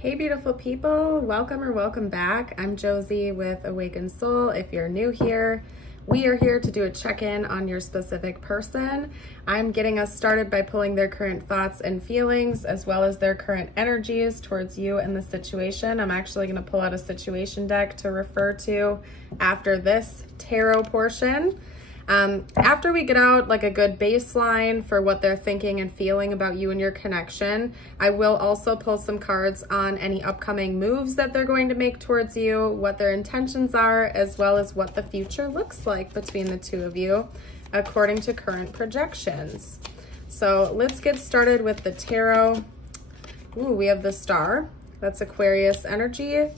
Hey beautiful people, welcome or welcome back. I'm Josie with Awakened Soul. If you're new here, we are here to do a check-in on your specific person. I'm getting us started by pulling their current thoughts and feelings as well as their current energies towards you and the situation. I'm actually going to pull out a situation deck to refer to after this tarot portion. After we get out like a good baseline for what they're thinking and feeling about you and your connection, I will also pull some cards on any upcoming moves that they're going to make towards you, what their intentions are, as well as what the future looks like between the two of you, according to current projections. So let's get started with the tarot. Ooh, we have the Star. That's Aquarius energy.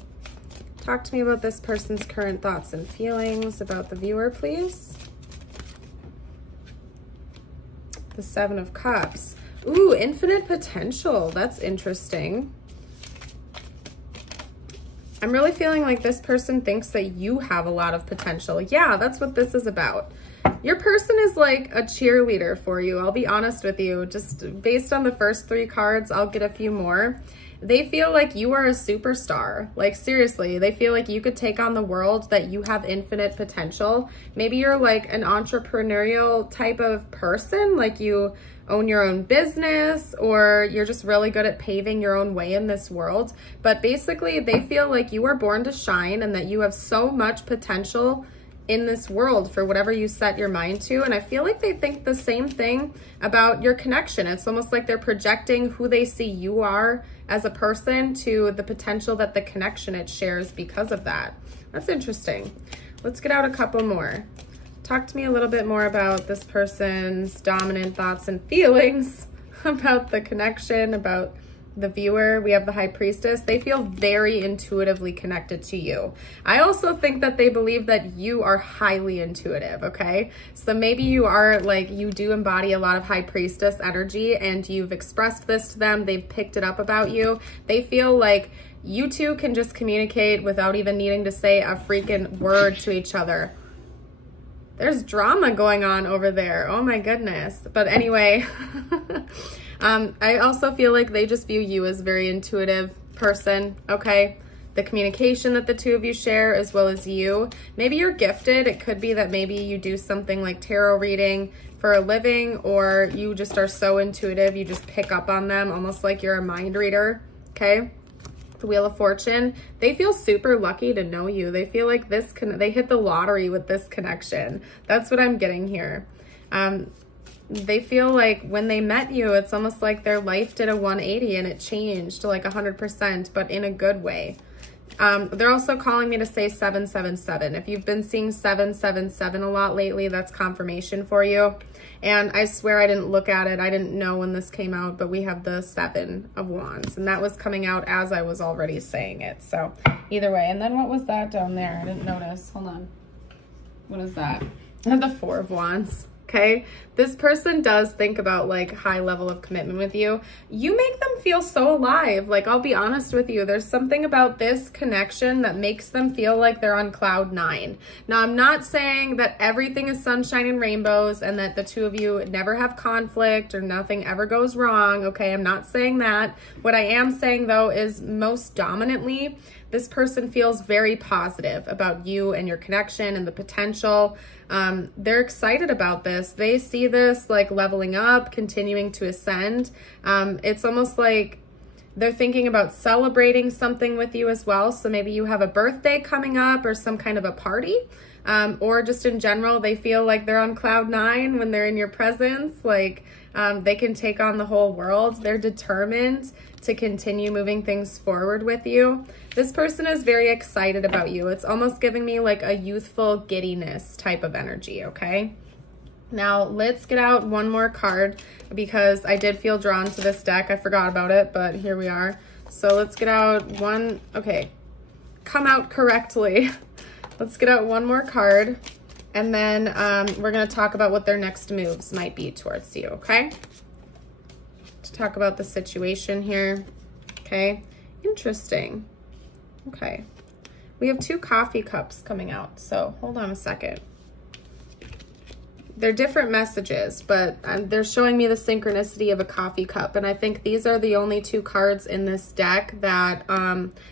Talk to me about this person's current thoughts and feelings about the viewer, please. The Seven of Cups. Ooh, infinite potential. That's interesting. I'm really feeling like this person thinks that you have a lot of potential. Yeah, that's what this is about. Your person is like a cheerleader for you. I'll be honest with you. Just based on the first three cards, I'll get a few more. They feel like you are a superstar. Like seriously, they feel like you could take on the world, that you have infinite potential. Maybe you're like an entrepreneurial type of person, like you own your own business, or you're just really good at paving your own way in this world. But basically, they feel like you are born to shine and that you have so much potential in this world for whatever you set your mind to. And I feel like they think the same thing about your connection. It's almost like they're projecting who they see you are as a person to the potential that the connection it shares because of that. That's interesting. Let's get out a couple more. Talk to me a little bit more about this person's dominant thoughts and feelings about the connection, about the viewer. We have the High Priestess. They feel very intuitively connected to you. I also think that they believe that you are highly intuitive, okay? So maybe you are like, you do embody a lot of High Priestess energy and you've expressed this to them. They've picked it up about you. They feel like you two can just communicate without even needing to say a freaking word to each other. There's drama going on over there. Oh my goodness. But anyway, I also feel like they just view you as a very intuitive person, okay? The communication that the two of you share as well as you. Maybe you're gifted. It could be that maybe you do something like tarot reading for a living, or you just are so intuitive, you just pick up on them almost like you're a mind reader, okay? The Wheel of Fortune. They feel super lucky to know you. They feel like they hit the lottery with this connection. That's what I'm getting here. They feel like when they met you, it's almost like their life did a 180 and it changed to like 100%, but in a good way. They're also calling me to say 777. If you've been seeing 777 a lot lately, that's confirmation for you. And I swear I didn't look at it. I didn't know when this came out, but we have the Seven of Wands, and that was coming out as I was already saying it. So either way. And then what was that down there? I didn't notice. Hold on. What is that? The Four of Wands. Okay, this person does think about like high level of commitment with you. You make them feel so alive. Like, I'll be honest with you, there's something about this connection that makes them feel like they're on cloud 9. Now, I'm not saying that everything is sunshine and rainbows and that the two of you never have conflict or nothing ever goes wrong. Okay, I'm not saying that. What I am saying though is most dominantly, this person feels very positive about you and your connection and the potential. They're excited about this. They see this like leveling up, continuing to ascend. It's almost like they're thinking about celebrating something with you as well. So maybe you have a birthday coming up or some kind of a party, or just in general, they feel like they're on cloud 9 when they're in your presence. Like they can take on the whole world. They're determined to continue moving things forward with you. This person is very excited about you. It's almost giving me like a youthful giddiness type of energy, okay? Now let's get out one more card because I did feel drawn to this deck. I forgot about it, but here we are. So let's get out one, okay, come out correctly. Let's get out one more card, and then we're gonna talk about what their next moves might be towards you, okay? To talk about the situation here, okay? Interesting. Okay, we have two coffee cups coming out, so hold on a second. They're different messages, but they're showing me the synchronicity of a coffee cup. And I think these are the only 2 cards in this deck that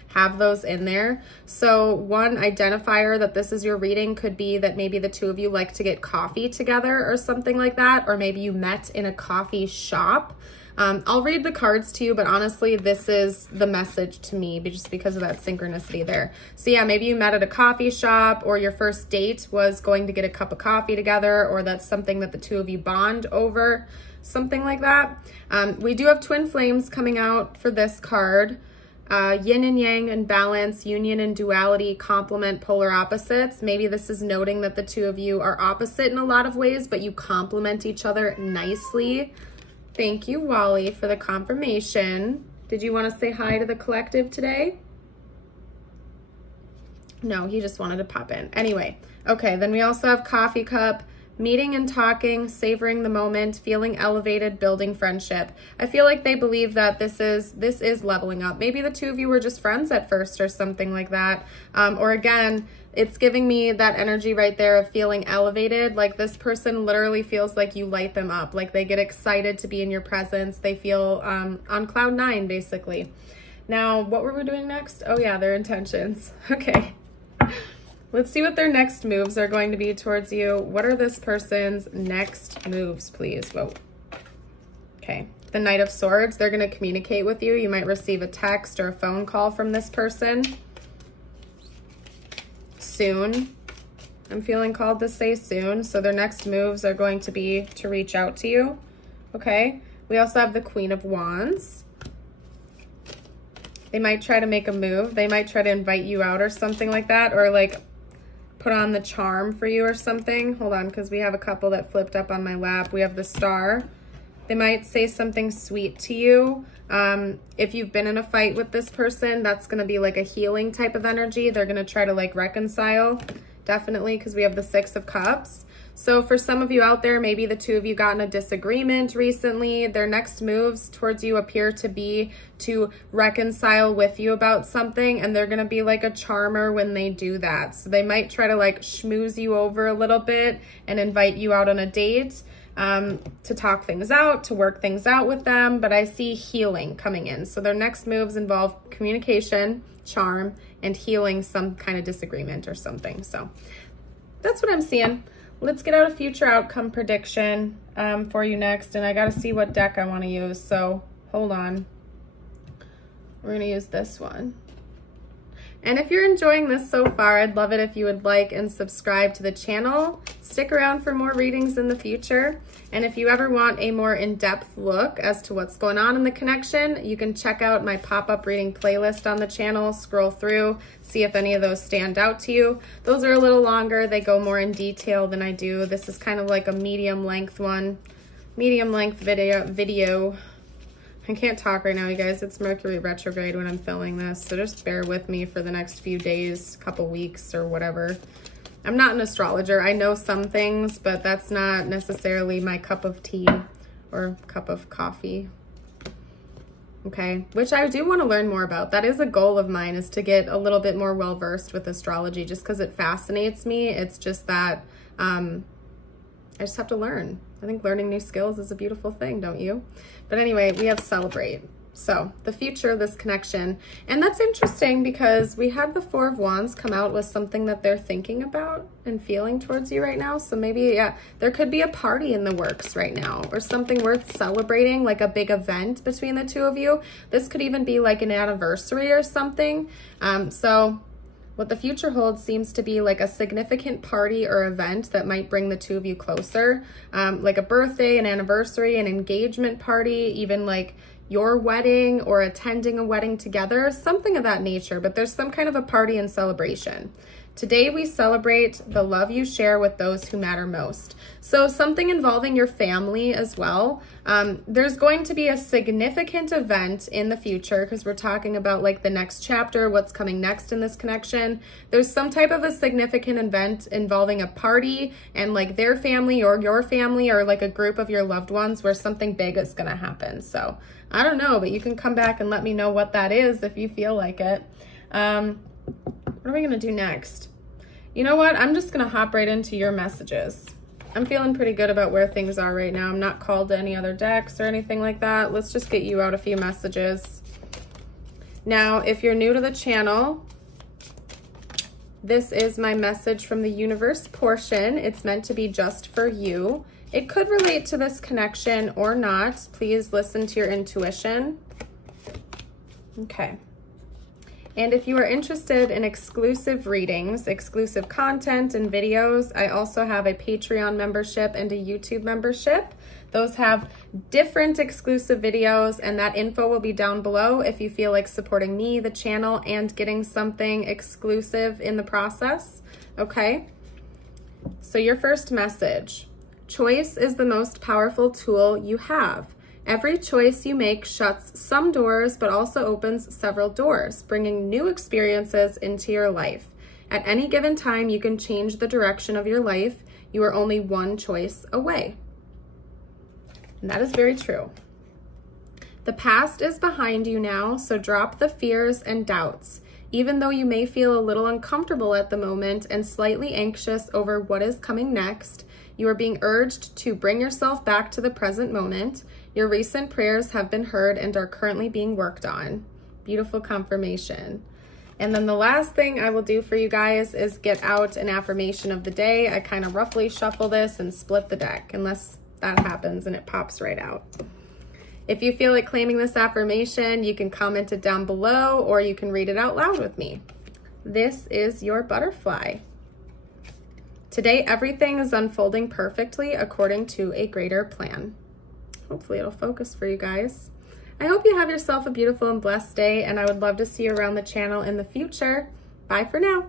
have those in there. So one identifier that this is your reading could be that maybe the 2 of you like to get coffee together or something like that. Or maybe you met in a coffee shop. I'll read the cards to you, but honestly, this is the message to me just because of that synchronicity there. So yeah, maybe you met at a coffee shop, or your first date was going to get a cup of coffee together, or that's something that the 2 of you bond over, something like that. We do have twin flames coming out for this card. Yin and yang and balance, union and duality, complement, polar opposites. Maybe this is noting that the 2 of you are opposite in a lot of ways, but you complement each other nicely. Thank you, Wally, for the confirmation. Did you want to say hi to the collective today? No, he just wanted to pop in. Anyway, okay, then we also have coffee cup, meeting and talking, savoring the moment, feeling elevated, building friendship. I feel like they believe that this is leveling up. Maybe the 2 of you were just friends at first or something like that. Or again, it's giving me that energy right there of feeling elevated. Like this person literally feels like you light them up. Like they get excited to be in your presence. They feel on cloud 9, basically. Now, what were we doing next? Oh yeah, their intentions. Okay. Let's see what their next moves are going to be towards you. What are this person's next moves, please? Whoa. Okay. The Knight of Swords. They're going to communicate with you. You might receive a text or a phone call from this person soon. I'm feeling called to say soon. So their next moves are going to be to reach out to you. Okay. We also have the Queen of Wands. They might try to make a move. They might try to invite you out or something like that, or like put on the charm for you or something. Hold on, because we have a couple that flipped up on my lap. We have the Star. They might say something sweet to you. If you've been in a fight with this person, that's going to be like a healing type of energy. They're going to try to like reconcile, definitely, because we have the 6 of Cups. So for some of you out there, maybe the 2 of you got in a disagreement recently. Their next moves towards you appear to be to reconcile with you about something, and they're going to be like a charmer when they do that. So they might try to like schmooze you over a little bit and invite you out on a date to talk things out, to work things out with them. But I see healing coming in. So their next moves involve communication, charm, and healing some kind of disagreement or something. So that's what I'm seeing. Let's get out a future outcome prediction for you next. And I got to see what deck I want to use. So hold on. We're going to use this one. And if you're enjoying this so far, I'd love it if you would like and subscribe to the channel. Stick around for more readings in the future. And if you ever want a more in-depth look as to what's going on in the connection, you can check out my pop-up reading playlist on the channel, scroll through, see if any of those stand out to you. Those are a little longer. They go more in detail than I do. This is kind of like a medium length one, medium length video. I can't talk right now, you guys. It's Mercury retrograde when I'm filming this, so just bear with me for the next few days, couple weeks or whatever. I'm not an astrologer. I know some things, but that's not necessarily my cup of tea or cup of coffee. Okay, which I do want to learn more about. That is a goal of mine, is to get a little bit more well-versed with astrology, just because it fascinates me. It's just that I just have to learn. I think learning new skills is a beautiful thing, don't you? But anyway, we have celebrate. So the future of this connection. And that's interesting because we had the 4 of Wands come out with something that they're thinking about and feeling towards you right now. So maybe, yeah, there could be a party in the works right now or something worth celebrating, like a big event between the 2 of you. This could even be like an anniversary or something. So what the future holds seems to be like a significant party or event that might bring the 2 of you closer, like a birthday, an anniversary, an engagement party, even like your wedding or attending a wedding together, something of that nature. But there's some kind of a party and celebration. Today we celebrate the love you share with those who matter most. So something involving your family as well. There's going to be a significant event in the future because we're talking about like the next chapter, what's coming next in this connection. There's some type of a significant event involving a party and like their family or your family or like a group of your loved ones where something big is going to happen. So I don't know, but you can come back and let me know what that is if you feel like it. What are we going to do next? You know what? I'm just going to hop right into your messages. I'm feeling pretty good about where things are right now. I'm not called to any other decks or anything like that. Let's just get you out a few messages. Now, if you're new to the channel, this is my message from the universe portion. It's meant to be just for you. It could relate to this connection or not. Please listen to your intuition. Okay. And if you are interested in exclusive readings, exclusive content and videos, I also have a Patreon membership and a YouTube membership. Those have different exclusive videos, and that info will be down below if you feel like supporting me, the channel, and getting something exclusive in the process. Okay? So your first message. Choice is the most powerful tool you have. Every choice you make shuts some doors, but also opens several doors, bringing new experiences into your life. At any given time, you can change the direction of your life. You are only one choice away. And that is very true. The past is behind you now, so drop the fears and doubts. Even though you may feel a little uncomfortable at the moment and slightly anxious over what is coming next, you are being urged to bring yourself back to the present moment. Your recent prayers have been heard and are currently being worked on. Beautiful confirmation. And then the last thing I will do for you guys is get out an affirmation of the day. I kind of roughly shuffle this and split the deck, unless that happens and it pops right out. If you feel like claiming this affirmation, you can comment it down below or you can read it out loud with me. This is your butterfly. Today, everything is unfolding perfectly according to a greater plan. Hopefully it'll focus for you guys. I hope you have yourself a beautiful and blessed day, and I would love to see you around the channel in the future. Bye for now.